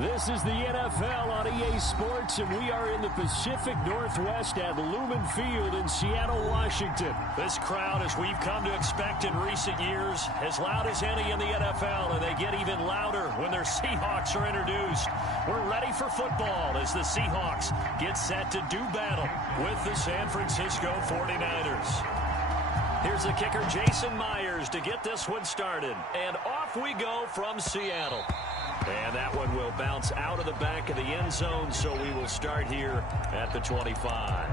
This is the NFL on EA Sports, and we are in the Pacific Northwest at Lumen Field in Seattle, Washington. This crowd, as we've come to expect in recent years, as loud as any in the NFL, and they get even louder when their Seahawks are introduced. We're ready for football as the Seahawks get set to do battle with the San Francisco 49ers. Here's the kicker, Jason Myers, to get this one started. And off we go from Seattle. And that one will bounce out of the back of the end zone, so we will start here at the 25.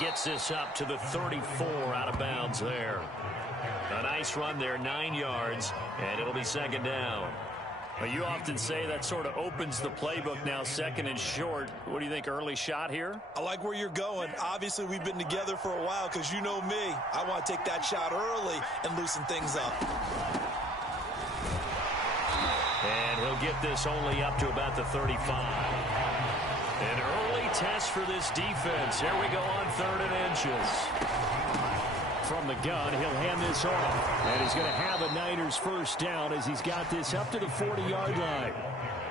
Gets this up to the 34 out of bounds there. A nice run there, 9 yards, and it'll be second down. Well, you often say that sort of opens the playbook now, second and short. What do you think, early shot here? I like where you're going. Obviously, we've been together for a while because you know me. I want to take that shot early and loosen things up. And he'll get this only up to about the 35. An early test for this defense. Here we go on 3rd and inches. From the gun, he'll hand this off. And he's going to have a Niners first down as he's got this up to the 40-yard line.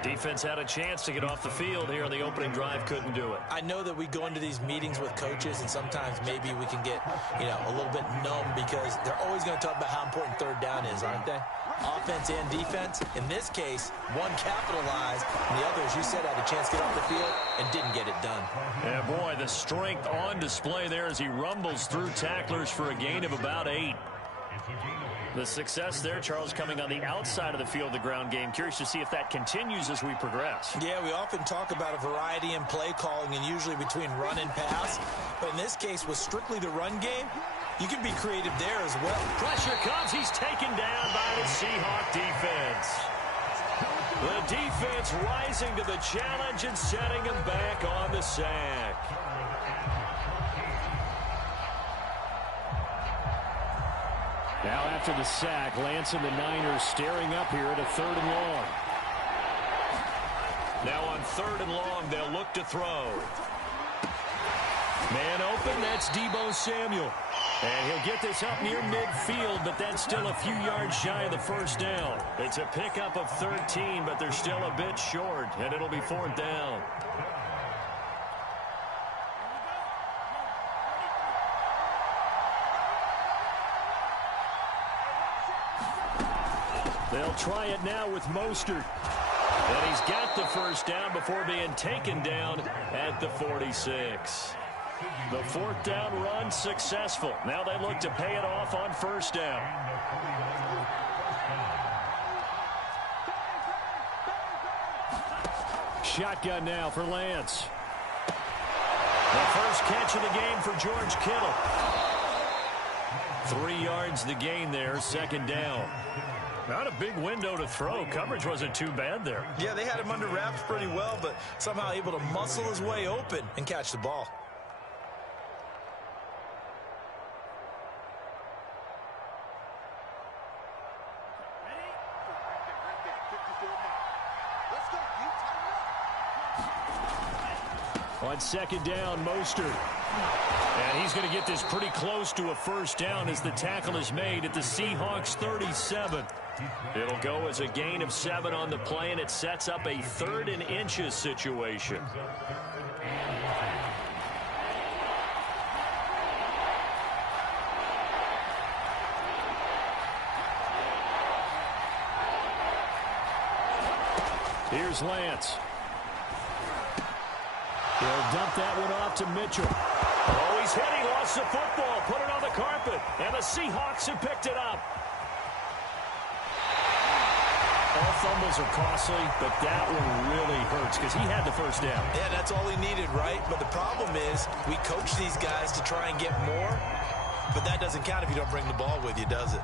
Defense had a chance to get off the field here on the opening drive, couldn't do it. I know that we go into these meetings with coaches, and sometimes maybe we can get, a little bit numb because they're always going to talk about how important 3rd down is, aren't they? Offense and defense. In this case, one capitalized, and the other, as you said, had a chance to get off the field and didn't get it done. Yeah, boy, the strength on display there as he rumbles through tacklers for a gain of about 8. The success there, Charles, coming on the outside of the field, the ground game. Curious to see if that continues as we progress. Yeah, we often talk about a variety in play calling and usually between run and pass. But in this case, with strictly the run game, you can be creative there as well. Pressure comes. He's taken down by the Seahawk defense. The defense rising to the challenge and setting him back on the sack. Now after the sack, Lance and the Niners staring up here at a 3rd and long. Now on 3rd and long, they'll look to throw. Man open, that's Deebo Samuel. And he'll get this up near midfield, but that's still a few yards shy of the first down. It's a pickup of 13, but they're still a bit short, and it'll be 4th down. They'll try it now with Mostert. And he's got the first down before being taken down at the 46. The 4th down run successful. Now they look to pay it off on 1st down. Shotgun now for Lance. The first catch of the game for George Kittle. 3 yards the gain there, 2nd down. Not a big window to throw. Coverage wasn't too bad there. Yeah, they had him under wraps pretty well, but somehow able to muscle his way open and catch the ball. On 2nd down, Mostert. And he's going to get this pretty close to a first down as the tackle is made at the Seahawks 37. It'll go as a gain of 7 on the play, and it sets up a 3rd and inches situation. Here's Lance. He'll dump that one off to Mitchell. Oh, he's hit. He lost the football. Put it on the carpet. And the Seahawks have picked it up. All fumbles are costly, but that one really hurts because he had the first down. Yeah, that's all he needed, right? But the problem is we coach these guys to try and get more, but that doesn't count if you don't bring the ball with you, does it?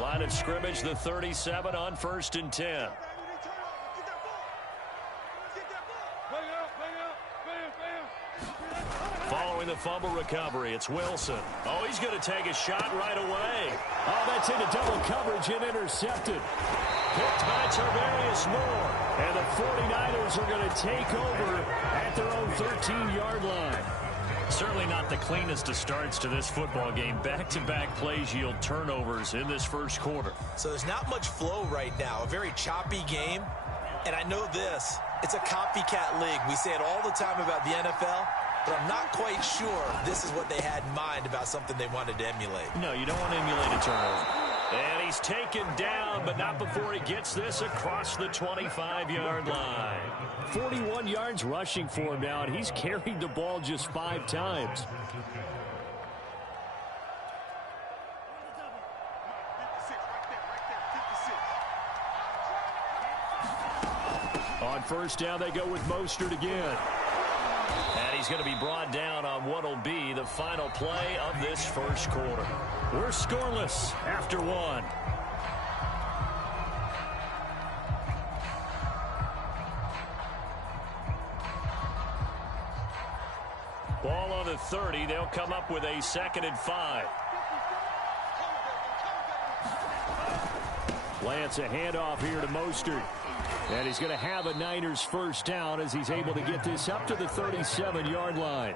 Line of scrimmage, the 37 on 1st and 10. throwing the fumble recovery. It's Wilson. Oh, he's going to take a shot right away. Oh, that's into double coverage and intercepted. Picked by Tarvarius Moore. And the 49ers are going to take over at their own 13-yard line. Certainly not the cleanest of starts to this football game. Back-to-back plays yield turnovers in this first quarter. So there's not much flow right now. A very choppy game. And I know this. It's a copycat league. We say it all the time about the NFL, but I'm not quite sure this is what they had in mind about something they wanted to emulate. No, you don't want to emulate a turnover. And he's taken down, but not before he gets this across the 25-yard line. 41 yards rushing for him now, and he's carried the ball just 5 times. On first down, they go with Mostert again. And he's going to be brought down on what will be the final play of this first quarter. We're scoreless after 1. Ball on the 30. They'll come up with a 2nd and 5. Lance, a handoff here to Mostert. And he's going to have a Niners first down as he's able to get this up to the 37-yard line.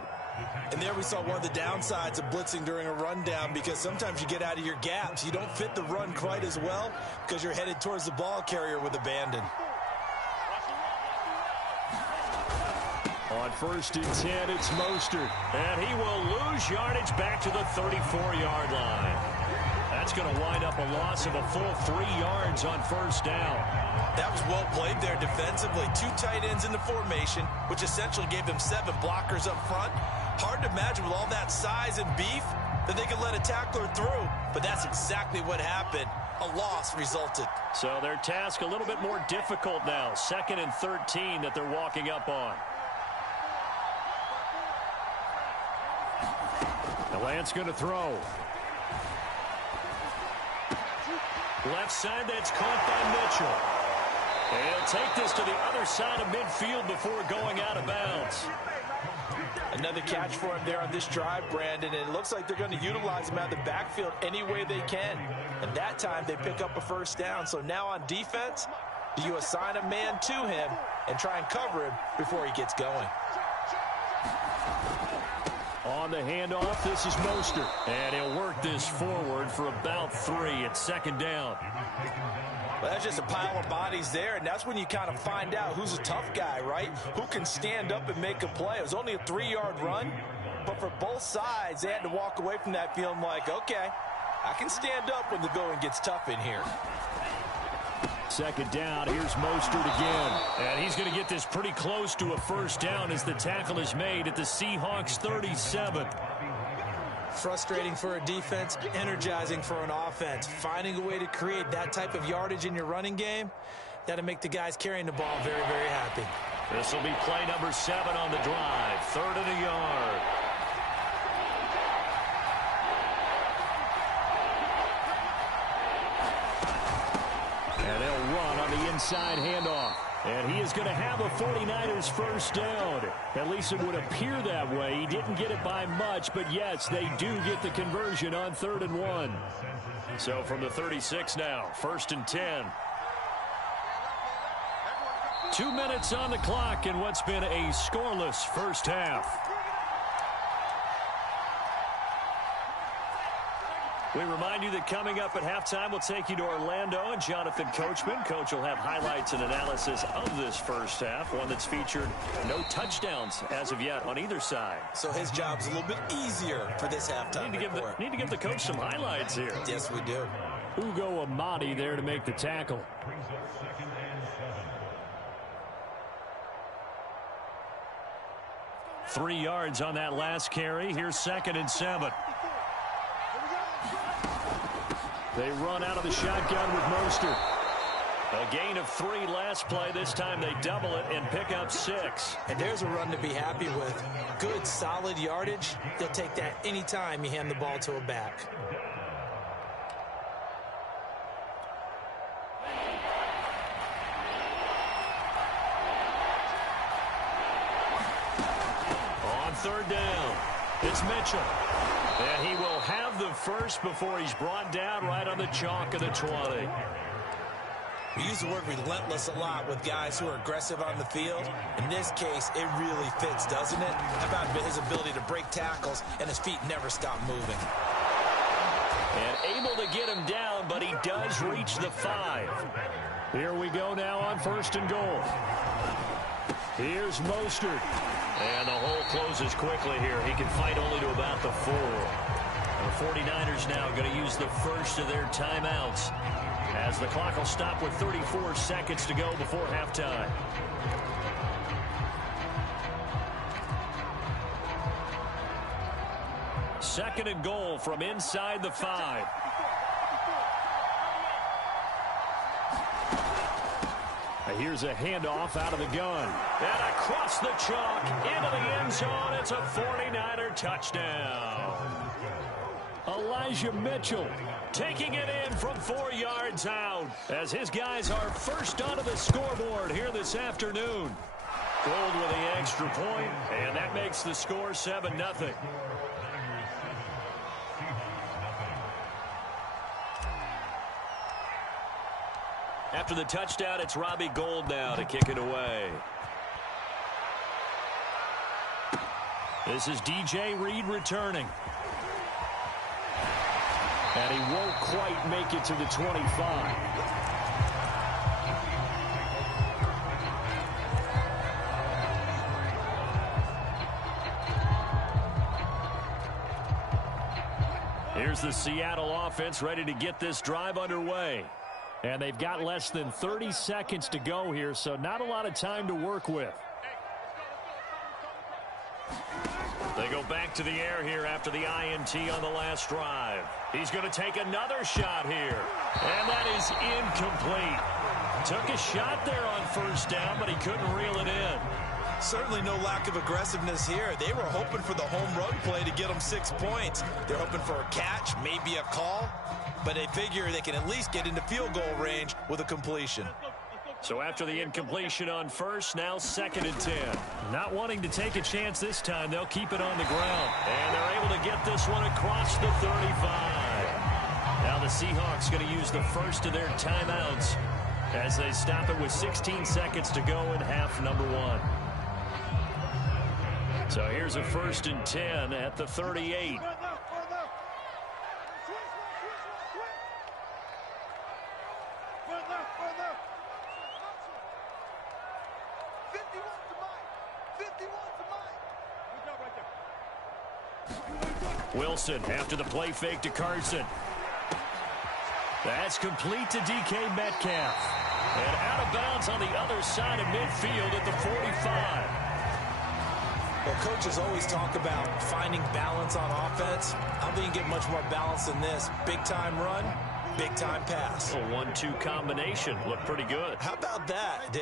And there we saw one of the downsides of blitzing during a rundown, because sometimes you get out of your gaps. You don't fit the run quite as well because you're headed towards the ball carrier with abandon. On 1st and 10, it's Mostert. And he will lose yardage back to the 34-yard line. That's going to wind up a loss of a full 3 yards on first down. That was well played there defensively. 2 tight ends in the formation, which essentially gave them 7 blockers up front. Hard to imagine with all that size and beef that they could let a tackler through, but that's exactly what happened. A loss resulted. So their task a little bit more difficult now. 2nd and 13 that they're walking up on. The Lance going to throw. Left side, that's caught by Mitchell. And he'll take this to the other side of midfield before going out of bounds. Another catch for him there on this drive, Brandon, and it looks like they're going to utilize him out of the backfield any way they can. And that time they pick up a first down. So now on defense, do you assign a man to him and try and cover him before he gets going? On the handoff, this is Mostert. And he'll work this forward for about 3. It's 2nd down. Well, that's just a pile of bodies there, and that's when you kind of find out who's a tough guy, right? Who can stand up and make a play. It was only a 3-yard run, but for both sides, they had to walk away from that feeling like, okay, I can stand up when the going gets tough in here. 2nd down, here's Mostert again. And he's going to get this pretty close to a first down as the tackle is made at the Seahawks 37. Frustrating for a defense, energizing for an offense. Finding a way to create that type of yardage in your running game, that'll make the guys carrying the ball very, very happy. This will be play number 7 on the drive. 3rd and a yard. And they'll run on the inside handoff. And he is going to have a 49ers first down. At least it would appear that way. He didn't get it by much, but yes, they do get the conversion on 3rd and 1. So from the 36 now, 1st and 10. 2 minutes on the clock in what's been a scoreless first half. We remind you that coming up at halftime, we'll take you to Orlando and Jonathan Coachman. Coach will have highlights and analysis of this first half, one that's featured no touchdowns as of yet on either side. So his job's a little bit easier for this halftime report. Need to give the coach some highlights here. Yes, we do. Ugo Amadi there to make the tackle. Three yards on that last carry. Here's 2nd and 7. They run out of the shotgun with Mostert. A gain of 3 last play. This time they double it and pick up 6. And there's a run to be happy with. Good, solid yardage. They'll take that anytime you hand the ball to a back. On 3rd down. It's Mitchell. And he will have the first before he's brought down right on the chalk of the 20. We use the word relentless a lot with guys who are aggressive on the field. In this case, it really fits, doesn't it? How about his ability to break tackles and his feet never stop moving? And able to get him down, but he does reach the 5. Here we go now on 1st and goal. Here's Mostert. And the hole closes quickly here. He can fight only to about the 4. The 49ers now going to use the first of their timeouts, as the clock will stop with 34 seconds to go before halftime. Second and goal from inside the 5. Here's a handoff out of the gun. And across the chalk into the end zone. It's a 49er touchdown. Elijah Mitchell taking it in from 4 yards out, as his guys are first onto the scoreboard here this afternoon. Gold with the extra point, and that makes the score 7-0. After the touchdown, it's Robbie Gould now to kick it away. This is DJ Reed returning. And he won't quite make it to the 25. Here's the Seattle offense ready to get this drive underway. And they've got less than 30 seconds to go here, so not a lot of time to work with. They go back to the air here after the INT on the last drive. He's going to take another shot here. And that is incomplete. Took a shot there on 1st down, but he couldn't reel it in. Certainly no lack of aggressiveness here. They were hoping for the home run play to get them 6 points. They're hoping for a catch, maybe a call. But they figure they can at least get into field goal range with a completion. So after the incompletion on 1st, now 2nd and 10. Not wanting to take a chance this time, they'll keep it on the ground. And they're able to get this one across the 35. Now the Seahawks going to use the first of their timeouts as they stop it with 16 seconds to go in half number 1. So here's a 1st and 10 at the 38. Wilson after the play fake to Carson. That's complete to DK Metcalf. And out of bounds on the other side of midfield at the 45. Well, coaches always talk about finding balance on offense. I don't think you can get much more balance than this. Big-time run, big-time pass. A 1-2 combination. Looked pretty good. How about that?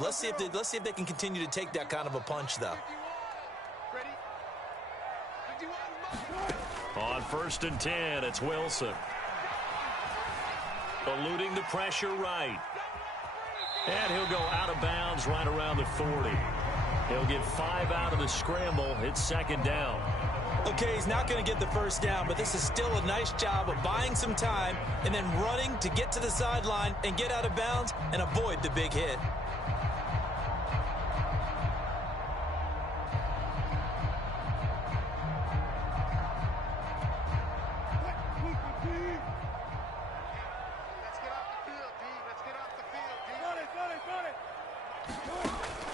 Let's see if they can continue to take that kind of a punch, though. On 1st and 10, it's Wilson. Eluding the pressure right. And he'll go out of bounds right around the 40. He'll get 5 out of the scramble. It's 2nd down. Okay, he's not going to get the 1st down, but this is still a nice job of buying some time and then running to get to the sideline and get out of bounds and avoid the big hit.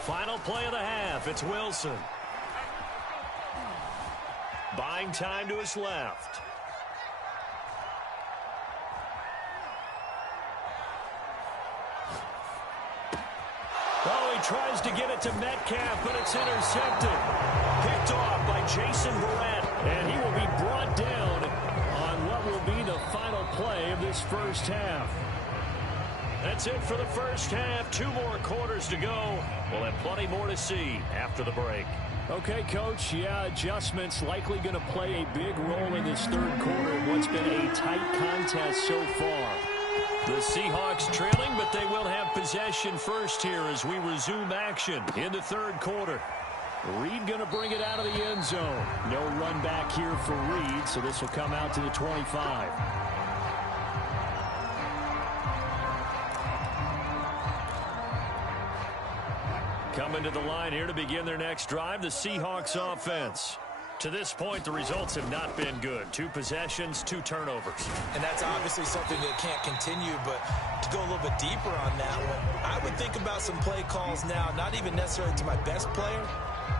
Final play of the half. It's Wilson. Buying time to his left. Oh, he tries to get it to Metcalf, but it's intercepted. Picked off by Jason Verrett, and he will be brought down on what will be the final play of this 1st half. That's it for the 1st half. 2 more quarters to go. We'll have plenty more to see after the break. Okay, Coach. Yeah, adjustments likely going to play a big role in this 3rd quarter of what's been a tight contest so far. The Seahawks trailing, but they will have possession first here as we resume action in the 3rd quarter. Reed going to bring it out of the end zone. No run back here for Reed, so this will come out to the 25. Coming to the line here to begin their next drive, the Seahawks offense. To this point, the results have not been good. 2 possessions, 2 turnovers. And that's obviously something that can't continue, but to go a little bit deeper on that one, I would think about some play calls now, not even necessarily to my best player,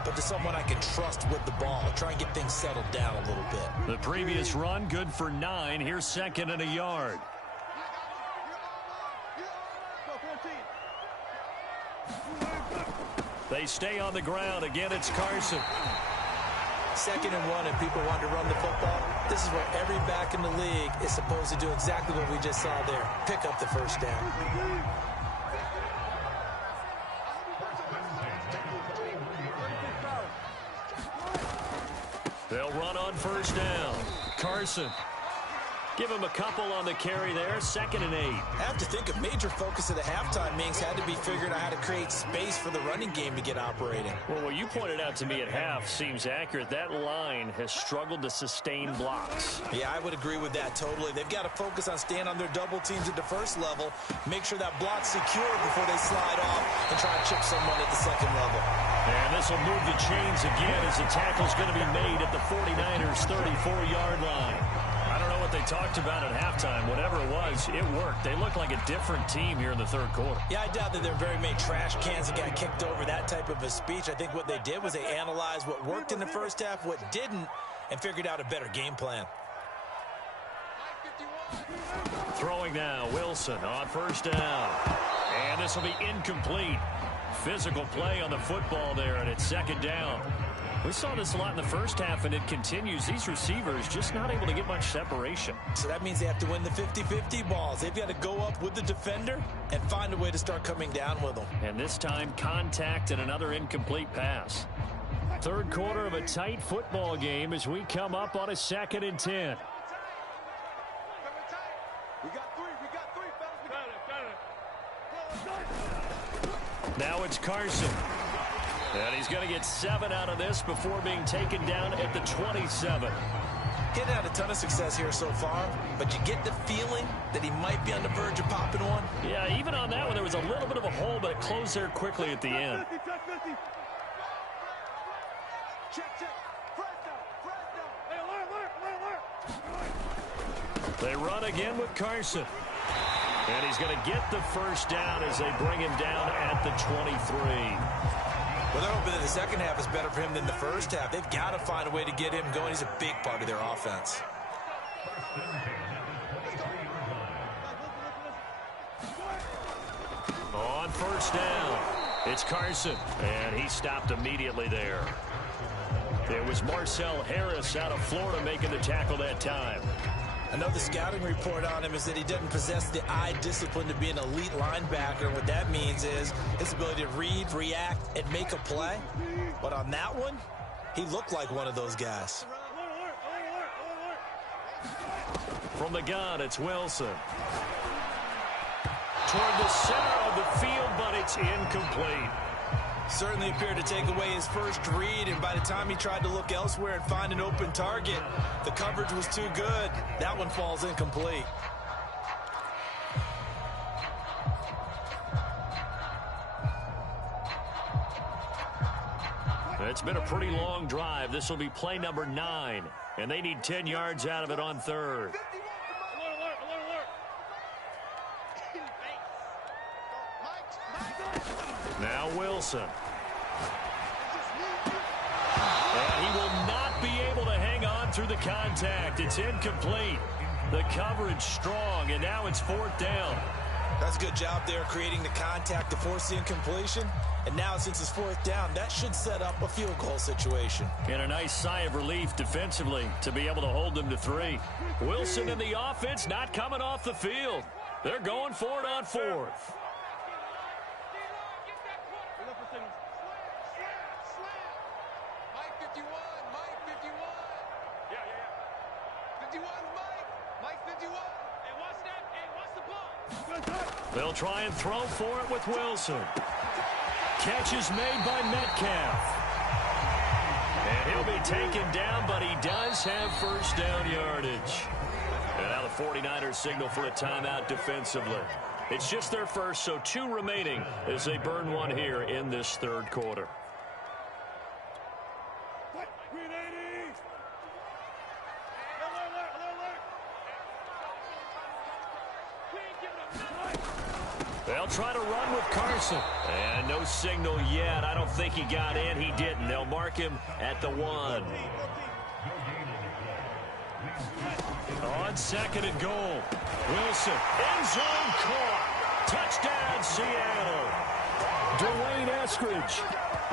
but to someone I can trust with the ball. Try and get things settled down a little bit. The previous run, good for 9. Here's 2nd and a yard. They stay on the ground. Again, it's Carson. 2nd and 1, and people want to run the football. This is where every back in the league is supposed to do exactly what we just saw there. Pick up the first down. They'll run on first down. Carson. Give him a couple on the carry there. 2nd and 8. I have to think a major focus of the halftime meetings had to be figuring out how to create space for the running game to get operating. Well, what you pointed out to me at half seems accurate. That line has struggled to sustain blocks. Yeah, I would agree with that totally. They've got to focus on staying on their double teams at the first level, make sure that block's secure before they slide off and try to chip someone at the 2nd level. And this will move the chains again as the tackle's going to be made at the 49ers' 34-yard line. I don't know what they talked about at halftime. Whatever it was, it worked. They look like a different team here in the 3rd quarter. Yeah, I doubt that there are very many trash cans that got kicked over, that type of a speech. I think what they did was they analyzed what worked in the first half, what didn't, and figured out a better game plan. Throwing now, Wilson on first down. And this will be incomplete. Physical play on the football there, and it's 2nd down. We saw this a lot in the first half, and it continues. These receivers just not able to get much separation. So that means they have to win the 50-50 balls. They've got to go up with the defender and find a way to start coming down with them. And this time, contact and another incomplete pass. 3rd quarter of a tight football game as we come up on a 2nd and 10. Now it's Carson. And he's going to get 7 out of this before being taken down at the 27. He hadn't had a ton of success here so far, but you get the feeling that he might be on the verge of popping one. Yeah, even on that one, there was a little bit of a hole, but it closed there quickly at the end. They run again with Carson. And he's going to get the first down as they bring him down at the 23. Well, they're hoping that the second half is better for him than the first half. They've got to find a way to get him going. He's a big part of their offense. On first down, it's Carson, and he stopped immediately there. It was Marcel Harris out of Florida making the tackle that time. I know the scouting report on him is that he doesn't possess the eye discipline to be an elite linebacker. What that means is his ability to read, react, and make a play. But on that one, he looked like one of those guys. From the gun, it's Wilson. Toward the center of the field, but it's incomplete. Certainly appeared to take away his first read, and by the time he tried to look elsewhere and find an open target, the coverage was too good. That one falls incomplete. It's been a pretty long drive. This will be play number 9, and they need 10 yards out of it on 3rd. Now Wilson. And he will not be able to hang on through the contact. It's incomplete. The coverage strong, and now it's 4th down. That's a good job there creating the contact to force the incompletion. And now since it's 4th down, that should set up a field goal situation. And a nice sigh of relief defensively to be able to hold them to 3. Wilson and the offense not coming off the field. They're going for it on 4th. They'll try and throw for it with Wilson. Catch is made by Metcalf. And he'll be taken down, but he does have first down yardage. And now the 49ers signal for a timeout defensively. It's just their first, so 2 remaining as they burn one here in this third quarter. They'll try to run with Carson. And no signal yet. I don't think he got in. He didn't. They'll mark him at the 1. On 2nd and goal. Wilson. End zone caught. Touchdown, Seattle. Dwayne Eskridge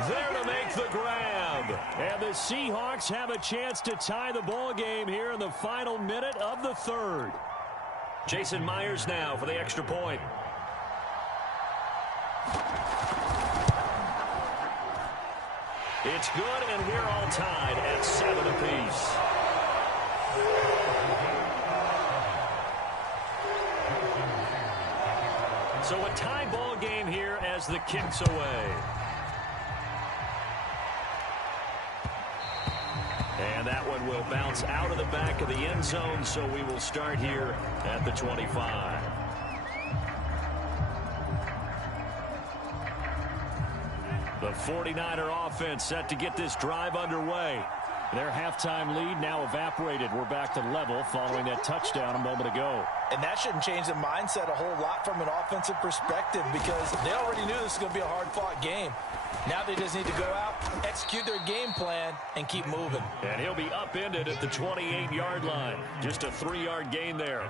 there to make the grab. And the Seahawks have a chance to tie the ball game here in the final minute of the third. Jason Myers now for the extra point. It's good, and we're all tied at 7 apiece. So a tie ball game here as the kick's away. And that one will bounce out of the back of the end zone, so we will start here at the 25. The 49er offense set to get this drive underway. Their halftime lead now evaporated. We're back to level following that touchdown a moment ago. And that shouldn't change the mindset a whole lot from an offensive perspective because they already knew this was going to be a hard-fought game. Now they just need to go out, execute their game plan, and keep moving. And he'll be upended at the 28-yard line. Just a 3-yard gain there.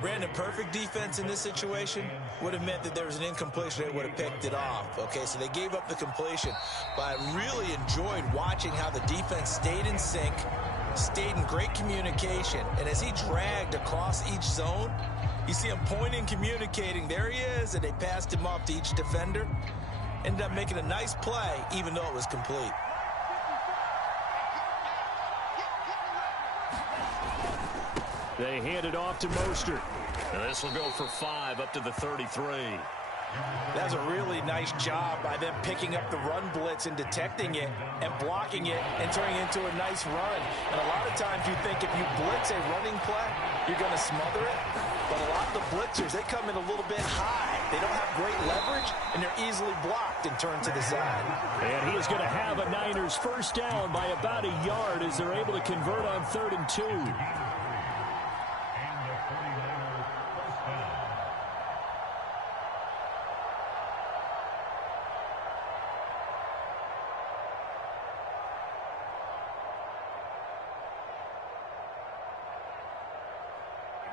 Brandon, perfect defense in this situation would have meant that there was an incompletion. They would have picked it off. Okay, so they gave up the completion. But I really enjoyed watching how the defense stayed in sync, stayed in great communication. And as he dragged across each zone, you see him pointing, communicating. There he is, and they passed him off to each defender. Ended up making a nice play, even though it was complete. They hand it off to Mostert. And this will go for 5 up to the 33. That's a really nice job by them picking up the run blitz and detecting it and blocking it and turning it into a nice run. And a lot of times you think if you blitz a running play, you're going to smother it. But a lot of the blitzers, they come in a little bit high. They don't have great leverage, and they're easily blocked and turned to the side. And he is going to have a Niners first down by about a yard as they're able to convert on 3rd and 2.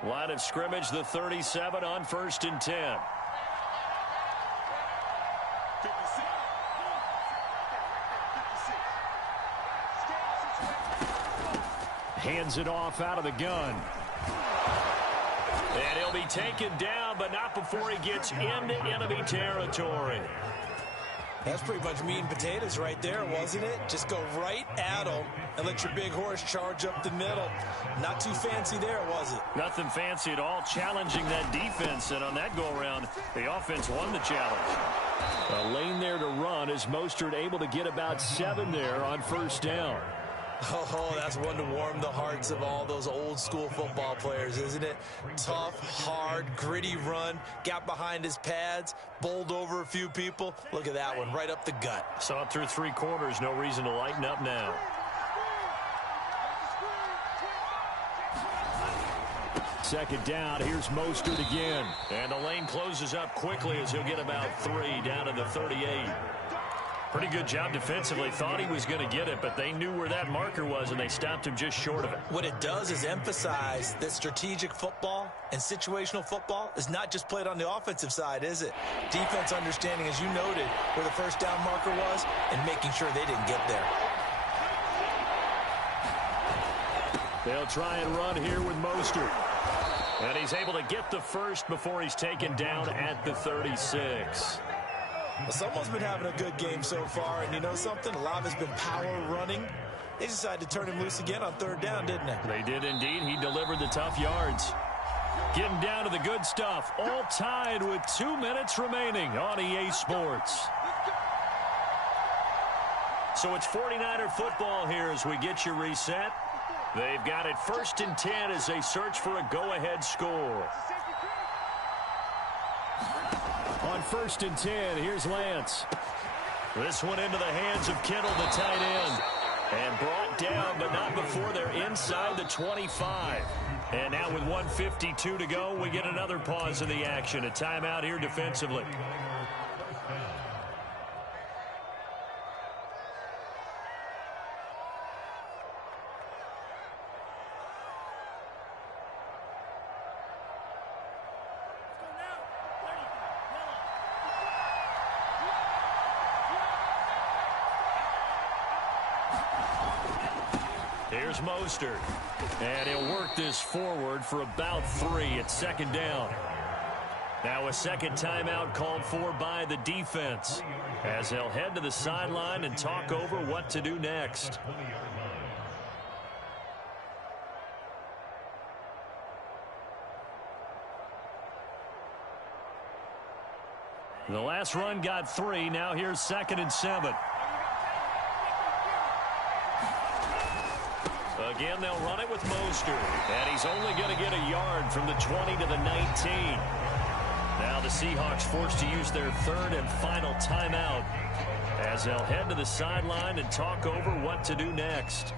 Line of scrimmage, the 37 on 1st and 10. Hands it off out of the gun. And he'll be taken down, but not before he gets into enemy territory. That's pretty much meat and potatoes right there, wasn't it? Just go right at them and let your big horse charge up the middle. Not too fancy there, was it? Nothing fancy at all, challenging that defense. And on that go-around, the offense won the challenge. A lane there to run. Is Mostert able to get about 7 there on 1st down? Oh, that's one to warm the hearts of all those old school football players, isn't it? Tough, hard, gritty run, got behind his pads, bowled over a few people. Look at that one, right up the gut. Saw it through 3 quarters, no reason to lighten up now. Second down, here's Mostert again. And the lane closes up quickly as he'll get about 3 down to the 38. Pretty good job defensively. Thought he was going to get it, but they knew where that marker was, and they stopped him just short of it. What it does is emphasize that strategic football and situational football is not just played on the offensive side, is it? Defense understanding, as you noted, where the first down marker was and making sure they didn't get there. They'll try and run here with Mostert. And he's able to get the first before he's taken down at the 36. Well, someone's been having a good game so far, and you know something? A lot of it's been power running. They decided to turn him loose again on 3rd down, didn't they? They did indeed. He delivered the tough yards. Getting down to the good stuff. All tied with 2 minutes remaining on EA Sports. So it's 49er football here as we get you reset. They've got it 1st and 10 as they search for a go-ahead score. On 1st and 10, here's Lance. This one into the hands of Kittle, the tight end. And brought down, but not before they're inside the 25. And now with 1:52 to go, we get another pause in the action. A timeout here defensively. Here's Mostert. And he'll work this forward for about 3 at 2nd down. Now a second timeout called for by the defense as they'll head to the sideline and talk over what to do next. The last run got 3. Now here's 2nd and 7. Again, they'll run it with Mostert. And he's only going to get a yard from the 20 to the 19. Now the Seahawks forced to use their 3rd and final timeout as they'll head to the sideline and talk over what to do next.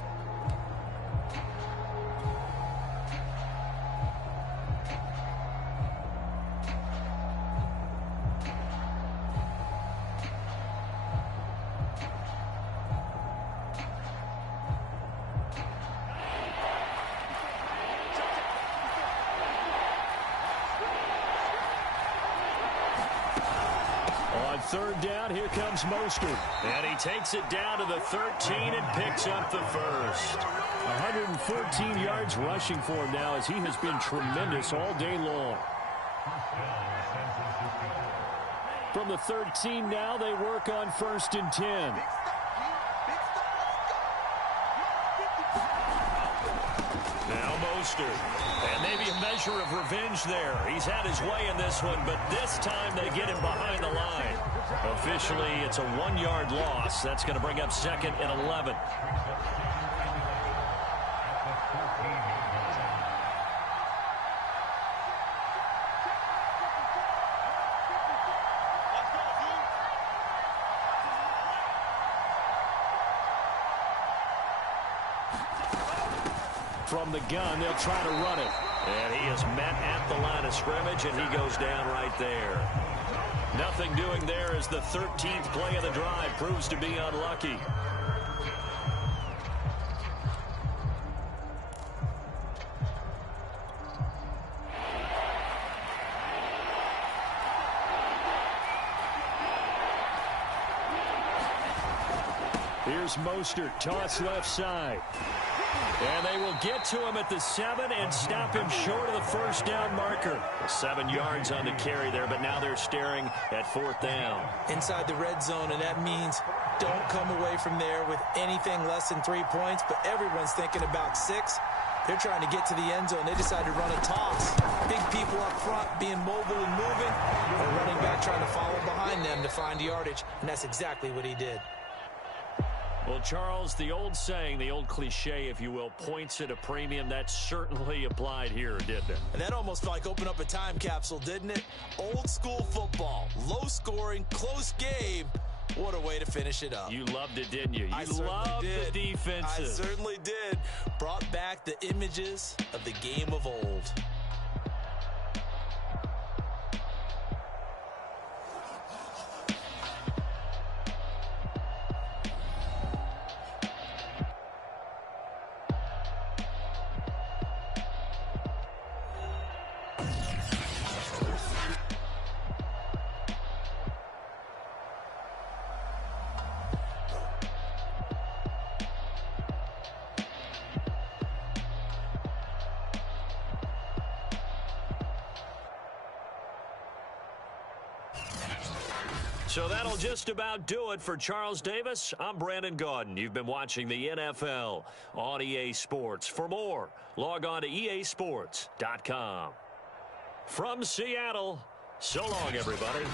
On 3rd down, here comes Mostert. And he takes it down to the 13 and picks up the first. 114 yards rushing for him now as he has been tremendous all day long. From the 13 now, they work on 1st and 10. Now Mostert. And maybe a measure of revenge there. He's had his way in this one, but this time they get him behind the line. Officially, it's a 1-yard loss. That's going to bring up 2nd and 11. From the gun, they'll try to run it. And he is met at the line of scrimmage, and he goes down right there. Nothing doing there as the 13th play of the drive proves to be unlucky. Here's Mostert, toss left side. And they will get to him at the 7 and stop him short of the 1st down marker. 7 yards on the carry there, but now they're staring at 4th down. Inside the red zone, and that means don't come away from there with anything less than 3 points, but everyone's thinking about 6. They're trying to get to the end zone. They decide to run a toss. Big people up front being mobile and moving, and running back trying to follow behind them to find yardage, and that's exactly what he did. Well, Charles, the old saying, the old cliche, if you will, points at a premium, that certainly applied here, didn't it? And that almost like opened up a time capsule, didn't it? Old school football, low scoring, close game. What a way to finish it up. You loved it, didn't you? You loved the defenses. I certainly did. Brought back the images of the game of old. So that'll just about do it for Charles Davis. I'm Brandon Gaudin. You've been watching the NFL on EA Sports. For more, log on to easports.com. From Seattle, so long, everybody.